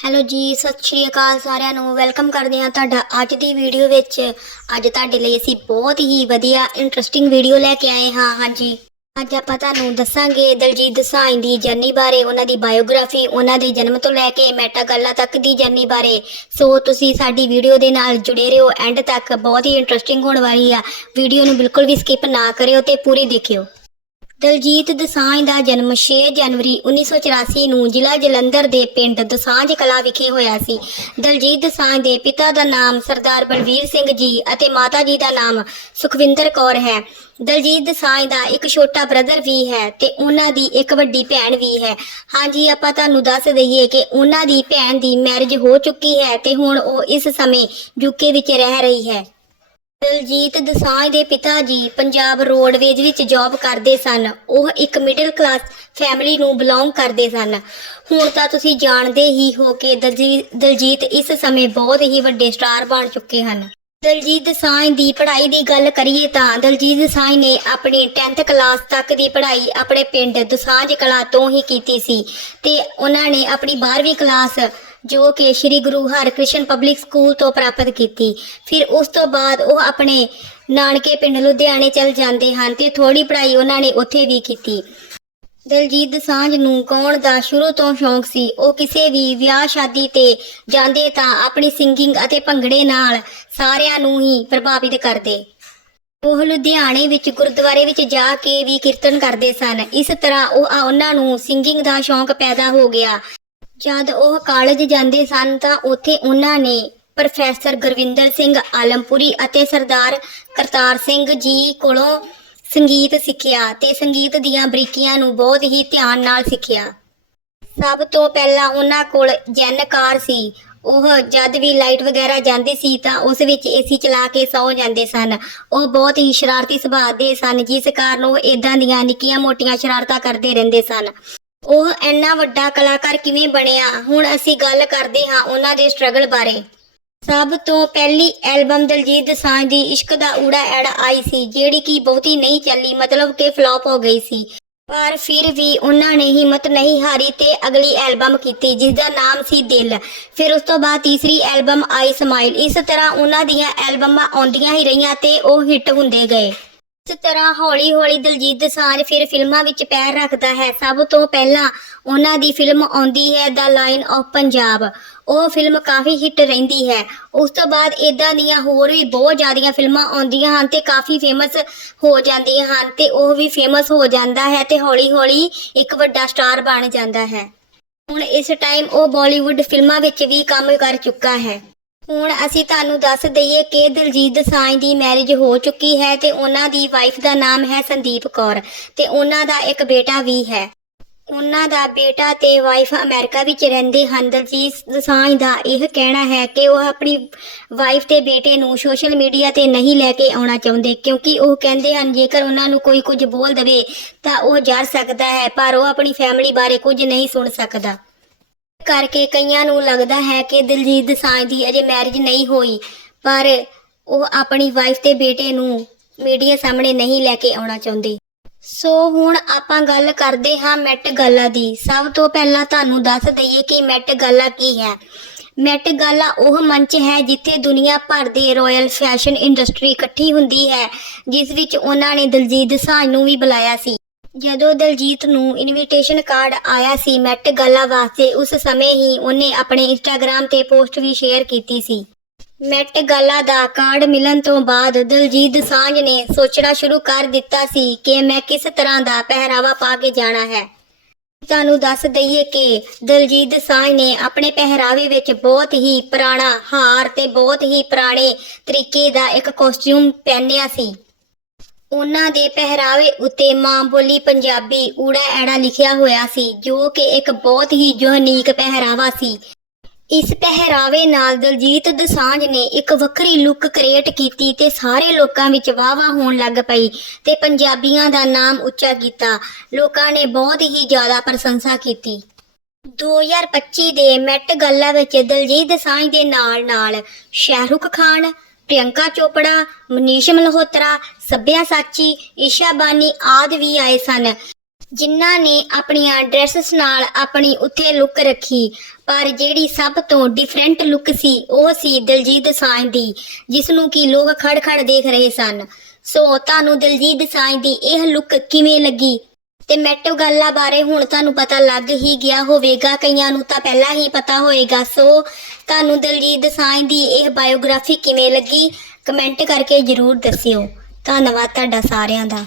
Hello ਜੀ, ਸਤਿ ਸ਼੍ਰੀ ਅਕਾਲ ਸਾਰਿਆਂ ਨੂੰ। ਵੈਲਕਮ ਕਰਦੇ ਹਾਂ ਤੁਹਾਡਾ ਅੱਜ ਦੀ ਵੀਡੀਓ ਵਿੱਚ। ਅੱਜ ਤੁਹਾਡੇ ਲਈ ਅਸੀਂ ਬਹੁਤ ਹੀ ਵਧੀਆ ਇੰਟਰਸਟਿੰਗ ਵੀਡੀਓ ਲੈ ਕੇ ਆਏ ਹਾਂ। ਹਾਂਜੀ। ਅੱਜ ਆਪਾਂ ਤੁਹਾਨੂੰ ਦੱਸਾਂਗੇ ਦਲਜੀਤ ਦੋਸਾਂਝ ਦੀ ਜਰਨੀ ਬਾਰੇ, ਉਹਨਾਂ ਦੀ ਬਾਇਓਗ੍ਰਾਫੀ ਉਹਨਾਂ ਦੇ ਜਨਮ ਤੋਂ ਲੈ ਕੇ ਮੈਟਾ ਗੱਲਾਂ ਤੱਕ ਦੀ ਜਰਨੀ ਬਾਰੇ। ਸੋ ਤੁਸੀਂ ਸਾਡੀ ਵੀਡੀਓ ਦੇ ਨਾਲ ਜੁੜੇ ਰਹੋ ਐਂਡ ਤੱਕ। ਬਹੁਤ ਹੀ ਇੰਟਰਸਟਿੰਗ ਹੋਣ ਵਾਲੀ ਆ। ਵੀਡੀਓ ਨੂੰ ਬਿਲਕੁਲ ਵੀ ਸਕਿਪ ਨਾ ਕਰਿਓ ਤੇ ਪੂਰੀ ਦੇਖਿਓ। ਦਲਜੀਤ ਦਸਾਂਝ ਦਾ ਜਨਮ 6 ਜਨਵਰੀ 1984 ਨੂੰ ਜ਼ਿਲ੍ਹਾ ਜਲੰਧਰ ਦੇ ਪਿੰਡ ਦਸਾਂਝ ਕਲਾ ਵਿਖੇ ਹੋਇਆ ਸੀ। ਦਲਜੀਤ ਦਸਾਂਝ ਦੇ ਪਿਤਾ ਦਾ ਨਾਮ ਸਰਦਾਰ ਬਲਵੀਰ ਸਿੰਘ ਜੀ ਅਤੇ ਮਾਤਾ ਜੀ ਦਾ ਨਾਮ ਸੁਖਵਿੰਦਰ ਕੌਰ ਹੈ। ਦਲਜੀਤ ਦਸਾਂਝ ਦਾ ਇੱਕ ਛੋਟਾ ਬ੍ਰਦਰ ਵੀ ਹੈ ਤੇ ਉਹਨਾਂ ਦੀ ਇੱਕ ਵੱਡੀ ਭੈਣ ਵੀ ਹੈ। ਹਾਂਜੀ, ਆਪਾਂ ਤੁਹਾਨੂੰ ਦੱਸ ਦਈਏ ਕਿ ਉਹਨਾਂ ਦੀ ਭੈਣ ਦੀ ਮੈਰਿਜ ਹੋ ਚੁੱਕੀ ਹੈ ਤੇ ਹੁਣ ਉਹ ਇਸ ਸਮੇਂ ਯੂਕੇ ਵਿੱਚ ਰਹਿ ਰਹੀ ਹੈ। ਦਲਜੀਤ ਦਸਾਂਝ ਦੇ ਪਿਤਾ ਜੀ ਪੰਜਾਬ ਰੋਡਵੇਜ਼ ਵਿੱਚ ਜੌਬ ਕਰਦੇ ਸਨ। ਉਹ ਇੱਕ ਮਿਡਲ ਕਲਾਸ ਫੈਮਿਲੀ ਨੂੰ ਬਿਲੋਂਗ ਕਰਦੇ ਸਨ। ਹੁਣ ਤਾਂ ਤੁਸੀਂ ਜਾਣਦੇ ਹੀ ਹੋ ਕਿ ਦਲਜੀ- ਦਲਜੀਤ ਇਸ ਸਮੇਂ ਬਹੁਤ ਹੀ ਵੱਡੇ ਸਟਾਰ ਬਣ ਚੁੱਕੇ ਹਨ। ਦਲਜੀਤ ਦਸਾਂਝ ਦੀ ਪੜ੍ਹਾਈ ਦੀ ਗੱਲ ਕਰੀਏ ਤਾਂ ਦਲਜੀਤ ਦਸਾਂਝ ਨੇ ਆਪਣੀ 10th ਕਲਾਸ ਤੱਕ ਦੀ ਪੜ੍ਹਾਈ ਆਪਣੇ ਪਿੰਡ ਦਸਾਂਝ ਕਲਾ ਤੋਂ ਹੀ ਕੀਤੀ ਸੀ ਤੇ ਉਹਨਾਂ ਨੇ ਆਪਣੀ 12ਵੀਂ ਕਲਾਸ ਜੋ ਕਿ ਸ੍ਰੀ ਗੁਰੂ ਹਰਕ੍ਰਿਸ਼ਨ ਪਬਲਿਕ ਸਕੂਲ ਤੋਂ ਪ੍ਰਾਪਤ ਕੀਤੀ। ਫਿਰ ਉਸ ਤੋਂ ਬਾਅਦ ਉਹ ਆਪਣੇ ਨਾਨਕੇ ਪਿੰਡ ਲੁਧਿਆਣੇ ਚਲ ਜਾਂਦੇ ਹਨ ਤੇ ਥੋੜੀ ਪੜ੍ਹਾਈ ਉਹਨਾਂ ਨੇ ਉੱਥੇ ਵੀ ਕੀਤੀ। ਦਲਜੀਤ ਦਸਾਂਝ ਨੂੰ ਗਾਉਣ ਦਾ ਸ਼ੁਰੂ ਤੋਂ ਸ਼ੌਂਕ ਸੀ। ਉਹ ਕਿਸੇ ਵੀ ਵਿਆਹ ਸ਼ਾਦੀ ਤੇ ਜਾਂਦੇ ਤਾਂ ਆਪਣੀ ਸਿੰਗਿੰਗ ਅਤੇ ਭੰਗੜੇ ਨਾਲ ਸਾਰਿਆਂ ਨੂੰ ਹੀ ਪ੍ਰਭਾਵਿਤ ਕਰਦੇ। ਉਹ ਲੁਧਿਆਣੇ ਵਿੱਚ ਗੁਰਦੁਆਰੇ ਵਿੱਚ ਜਾ ਕੇ ਵੀ ਕੀਰਤਨ ਕਰਦੇ ਸਨ। ਇਸ ਤਰ੍ਹਾਂ ਉਹ ਉਹਨਾਂ ਨੂੰ ਸਿੰਗਿੰਗ ਦਾ ਸ਼ੌਂਕ ਪੈਦਾ ਹੋ ਗਿਆ। ਜਦ ਉਹ ਕਾਲਜ ਜਾਂਦੇ ਸਨ ਤਾਂ ਉੱਥੇ ਉਹਨਾਂ ਨੇ ਪ੍ਰੋਫੈਸਰ ਗੁਰਵਿੰਦਰ ਸਿੰਘ ਆਲਮਪੁਰੀ ਅਤੇ ਸਰਦਾਰ ਕਰਤਾਰ ਸਿੰਘ ਜੀ ਕੋਲੋਂ ਸੰਗੀਤ ਸਿੱਖਿਆ ਤੇ ਸੰਗੀਤ ਦੀਆਂ ਬਰੀਕੀਆਂ ਨੂੰ ਬਹੁਤ ਹੀ ਧਿਆਨ ਨਾਲ ਸਿੱਖਿਆ। ਸਭ ਤੋਂ ਪਹਿਲਾਂ ਉਹਨਾਂ ਕੋਲ ਜੈਨਕਾਰ ਸੀ। ਉਹ ਜਦ ਵੀ ਲਾਈਟ ਵਗੈਰਾ ਜਾਂਦੀ ਸੀ ਤਾਂ ਉਸ ਵਿੱਚ ਏਸੀ ਚਲਾ ਕੇ ਸੌ ਜਾਂਦੇ ਸਨ। ਉਹ ਬਹੁਤ ਹੀ ਸ਼ਰਾਰਤੀ ਸੁਭਾਅ ਦੇ ਸਨ, ਜਿਸ ਕਾਰਨ ਉਹ ਇਦਾਂ ਦੀਆਂ ਨਿੱਕੀਆਂ ਮੋਟੀਆਂ ਸ਼ਰਾਰਤਾਂ ਕਰਦੇ ਰਹਿੰਦੇ ਸਨ। ਉਹ ਇੰਨਾ ਵੱਡਾ ਕਲਾਕਾਰ ਕਿਵੇਂ ਬਣਿਆ? ਹੁਣ ਅਸੀਂ ਗੱਲ ਕਰਦੇ ਹਾਂ ਉਹਨਾਂ ਦੇ ਸਟਰਗਲ ਬਾਰੇ। ਸਭ ਤੋਂ ਪਹਿਲੀ ਐਲਬਮ ਦਲਜੀਤ ਦਸਾਂਝ ਦੀ ਇਸ਼ਕ ਦਾ ਊੜਾ ਐੜ ਆਈ ਸੀ, ਜਿਹੜੀ ਕਿ ਬਹੁਤੀ ਨਹੀਂ ਚੱਲੀ, ਮਤਲਬ ਕਿ ਫਲॉप ਹੋ ਗਈ ਸੀ। ਪਰ ਫਿਰ ਵੀ ਉਹਨਾਂ ਨੇ ਹਿੰਮਤ ਨਹੀਂ ਹਾਰੀ ਤੇ ਅਗਲੀ ਐਲਬਮ ਕੀਤੀ ਜਿਸ ਦਾ ਨਾਮ ਸੀ ਦਿਲ। ਫਿਰ ਉਸ ਤੋਂ ਬਾਅਦ ਤੀਸਰੀ ਐਲਬਮ ਆਈ ਸਮਾਈਲ। ਇਸ ਤਰ੍ਹਾਂ ਉਹਨਾਂ ਦੀਆਂ ਐਲਬਮਾਂ ਆਉਂਦੀਆਂ ਹੀ ਰਹੀਆਂ ਤੇ ਉਹ ਹਿੱਟ ਹੁੰਦੇ ਗਏ। ਇਸ ਤਰ੍ਹਾਂ ਹੌਲੀ-ਹੌਲੀ ਦਲਜੀਤ ਦਸਾਂਝ ਫਿਰ ਫਿਲਮਾਂ ਵਿੱਚ ਪੈਰ ਰੱਖਦਾ ਹੈ। ਸਭ ਤੋਂ ਪਹਿਲਾਂ ਉਹਨਾਂ ਦੀ ਫਿਲਮ ਆਉਂਦੀ ਹੈ ਦ ਲਾਈਨ ਆਫ ਪੰਜਾਬ ਉਹ ਫਿਲਮ ਕਾਫੀ ਹਿੱਟ ਰਹਿੰਦੀ ਹੈ। ਉਸ ਤੋਂ ਬਾਅਦ ਇਦਾਂ ਦੀਆਂ ਹੋਰ ਵੀ ਬਹੁਤ ਜ਼ਿਆਦੀਆਂ ਫਿਲਮਾਂ ਆਉਂਦੀਆਂ ਹਨ ਤੇ ਕਾਫੀ ਫੇਮਸ ਹੋ ਜਾਂਦੀਆਂ ਹਨ ਤੇ ਉਹ ਵੀ ਫੇਮਸ ਹੋ ਜਾਂਦਾ ਹੈ ਤੇ ਹੌਲੀ-ਹੌਲੀ ਇੱਕ ਵੱਡਾ ਸਟਾਰ ਬਣ ਜਾਂਦਾ ਹੈ। ਹੁਣ ਇਸ ਟਾਈਮ ਉਹ ਬਾਲੀਵੁੱਡ ਫਿਲਮਾਂ ਵਿੱਚ ਵੀ ਕੰਮ ਕਰ ਚੁੱਕਾ ਹੈ। ਹੁਣ ਅਸੀਂ ਤੁਹਾਨੂੰ ਦੱਸ ਦਈਏ ਕਿ ਦਲਜੀਤ ਦਸਾਂਝ ਦੀ ਮੈਰਿਜ ਹੋ ਚੁੱਕੀ ਹੈ ਤੇ ਉਹਨਾਂ ਦੀ ਵਾਈਫ ਦਾ ਨਾਮ ਹੈ ਸੰਦੀਪ ਕੌਰ ਤੇ ਉਹਨਾਂ ਦਾ ਇੱਕ ਬੇਟਾ ਵੀ ਹੈ। ਉਹਨਾਂ ਦਾ ਬੇਟਾ ਤੇ ਵਾਈਫ ਅਮਰੀਕਾ ਵਿੱਚ ਰਹਿੰਦੇ ਹਨ। ਦਲਜੀਤ ਦਸਾਂਝ ਦਾ ਇਹ ਕਹਿਣਾ ਹੈ ਕਿ ਉਹ ਆਪਣੀ ਵਾਈਫ ਤੇ ਬੇਟੇ ਨੂੰ ਸੋਸ਼ਲ ਮੀਡੀਆ ਤੇ ਨਹੀਂ ਲੈ ਕੇ ਆਉਣਾ ਚਾਹੁੰਦੇ ਕਿਉਂਕਿ ਉਹ ਕਹਿੰਦੇ ਹਨ, ਜੇਕਰ ਉਹਨਾਂ ਨੂੰ ਕੋਈ ਕੁਝ ਬੋਲ ਦੇਵੇ ਤਾਂ ਉਹ ਜਰ ਸਕਦਾ ਹੈ, ਪਰ ਉਹ ਆਪਣੀ ਫੈਮਿਲੀ ਬਾਰੇ ਕੁਝ ਨਹੀਂ ਸੁਣ ਸਕਦਾ। ਕਰਕੇ ਕਈਆਂ ਨੂੰ ਲੱਗਦਾ ਹੈ ਕਿ ਦਿਲਜੀਤ ਦਸਾਂਝ ਦੀ ਅਜੇ ਮੈਰਿਜ ਨਹੀਂ ਹੋਈ, ਪਰ ਉਹ ਆਪਣੀ ਵਾਈਫ ਤੇ ਬੇਟੇ ਨੂੰ ਮੀਡੀਆ ਸਾਹਮਣੇ ਨਹੀਂ ਲੈ ਕੇ ਆਉਣਾ ਚਾਹੁੰਦੇ। ਸੋ ਹੁਣ ਆਪਾਂ ਗੱਲ ਕਰਦੇ ਹਾਂ ਮੈਟ ਗਾਲਾ ਦੀ। ਸਭ ਤੋਂ ਪਹਿਲਾਂ ਤੁਹਾਨੂੰ ਦੱਸ ਦਈਏ ਕਿ ਮੈਟ ਗਾਲਾ ਕੀ ਹੈ। ਮੈਟ ਗਾਲਾ ਉਹ ਮੰਚ ਹੈ ਜਿੱਥੇ ਦੁਨੀਆ ਭਰ ਦੇ ਰਾਇਲ ਫੈਸ਼ਨ ਇੰਡਸਟਰੀ ਇਕੱਠੀ ਹੁੰਦੀ ਹੈ, ਜਿਸ ਵਿੱਚ ਉਹਨਾਂ ਨੇ ਦਿਲਜੀਤ ਦਸਾਂਝ ਨੂੰ ਵੀ ਬੁਲਾਇਆ ਸੀ। ਜਦੋਂ ਦਲਜੀਤ ਨੂੰ ਇਨਵੀਟੇਸ਼ਨ ਕਾਰਡ ਆਇਆ ਸੀ ਮੈਟ ਗਾਲਾ ਵਾਸਤੇ, ਉਸ ਸਮੇਂ ਹੀ ਉਹਨੇ ਆਪਣੇ ਇੰਸਟਾਗ੍ਰam ਤੇ ਪੋਸਟ ਵੀ ਸ਼ੇਅਰ ਕੀਤੀ ਸੀ। ਮੈਟ ਗਾਲਾ ਦਾ ਕਾਰਡ ਮਿਲਣ ਤੋਂ ਬਾਅਦ ਦਲਜੀਤ ਸਾਂਝ ਨੇ ਸੋਚਣਾ ਸ਼ੁਰੂ ਕਰ ਦਿੱਤਾ ਸੀ ਕਿ ਮੈਂ ਕਿਸ ਤਰ੍ਹਾਂ ਦਾ ਪਹਿਰਾਵਾ ਪਾ ਕੇ ਜਾਣਾ ਹੈ। ਤੁਹਾਨੂੰ ਦੱਸ ਦਈਏ ਕਿ ਦਲਜੀਤ ਸਾਂਝ ਨੇ ਆਪਣੇ ਪਹਿਰਾਵੇ ਵਿੱਚ ਬਹੁਤ ਹੀ ਪੁਰਾਣਾ ਹਾਰ ਤੇ ਬਹੁਤ ਹੀ ਪੁਰਾਣੇ ਤਰੀਕੇ ਦਾ ਇੱਕ ਕੋਸਟਿਊਮ ਪਹਿਨਿਆ ਸੀ। ਉਹਨਾਂ ਦੇ ਪਹਿਰਾਵੇ ਉੱਤੇ ਮਾਂ ਬੋਲੀ ਪੰਜਾਬੀ ਊੜਾ ਐੜਾ ਲਿਖਿਆ ਹੋਇਆ ਸੀ, ਜੋ ਕਿ ਇੱਕ ਬਹੁਤ ਹੀ ਯੂਨੀਕ ਪਹਿਰਾਵਾ ਸੀ। ਇਸ ਪਹਿਰਾਵੇ ਨਾਲ ਦਲਜੀਤ ਦਸਾਂਝ ਨੇ ਇੱਕ ਵੱਖਰੀ ਲੁੱਕ ਕ੍ਰੀਏਟ ਕੀਤੀ ਤੇ ਸਾਰੇ ਲੋਕਾਂ ਵਿੱਚ ਵਾਵਾ ਹੋਣ ਲੱਗ ਪਈ ਤੇ ਪੰਜਾਬੀਆਂ ਦਾ ਨਾਮ ਉੱਚਾ ਕੀਤਾ। ਲੋਕਾਂ ਨੇ ਬਹੁਤ ਹੀ ਜ਼ਿਆਦਾ ਪ੍ਰਸ਼ੰਸਾ ਕੀਤੀ। 2025 ਦੇ ਮੈਟ ਗਾਲਾ ਵਿੱਚ ਦਲਜੀਤ ਦਸਾਂਝ ਦੇ ਨਾਲ ਨਾਲ ਸ਼ਾਹਰੁਖ ਖਾਨ ਪ੍ਰਿਯੰਕਾ ਚੋਪੜਾ, ਮਨੀਸ਼ ਮਲਹੋਤਰਾ, ਸੱਭਿਆ ਸਾਚੀ, ਈਸ਼ਾ ਬਾਨੀ ਆਦਿ ਵੀ ਆਏ ਸਨ, ਜਿਨ੍ਹਾਂ ਨੇ ਆਪਣੀਆਂ ਡਰੈਸਸ ਨਾਲ ਆਪਣੀ ਉੱਥੇ ਲੁੱਕ ਰੱਖੀ। ਪਰ ਜਿਹੜੀ ਸਭ ਤੋਂ ਡਿਫਰੈਂਟ ਲੁੱਕ ਸੀ, ਉਹ ਸੀ ਦਿਲਜੀਤ ਸਾਂਝ ਦੀ ਜਿਸ ਨੂੰ ਕਿ ਲੋਕ ਖੜ-ਖੜ ਦੇਖ ਰਹੇ ਸਨ। ਸੋ ਤੁਹਾਨੂੰ ਦਿਲਜੀਤ ਸਾਂਝ ਦੀ ਇਹ ਲੁੱਕ ਕਿਵੇਂ ਲੱਗੀ? ਤੇ ਮੈਟੋ ਗੱਲਾਂ ਬਾਰੇ ਹੁਣ ਤੁਹਾਨੂੰ ਪਤਾ ਲੱਗ ਹੀ ਗਿਆ ਹੋਵੇਗਾ, ਕਈਆਂ ਨੂੰ ਤਾਂ ਪਹਿਲਾਂ ਹੀ ਪਤਾ ਹੋਏਗਾ। ਸੋ ਤੁਹਾਨੂੰ ਦਲਜੀਤ ਦੋਸਾਂਝ ਦੀ ਇਹ ਬਾਇਓਗ੍ਰਾਫੀ ਕਿਵੇਂ ਲੱਗੀ? ਕਮੈਂਟ ਕਰਕੇ ਜਰੂਰ ਦੱਸਿਓ। ਧੰਨਵਾਦ ਤੁਹਾਡਾ ਸਾਰਿਆਂ ਦਾ।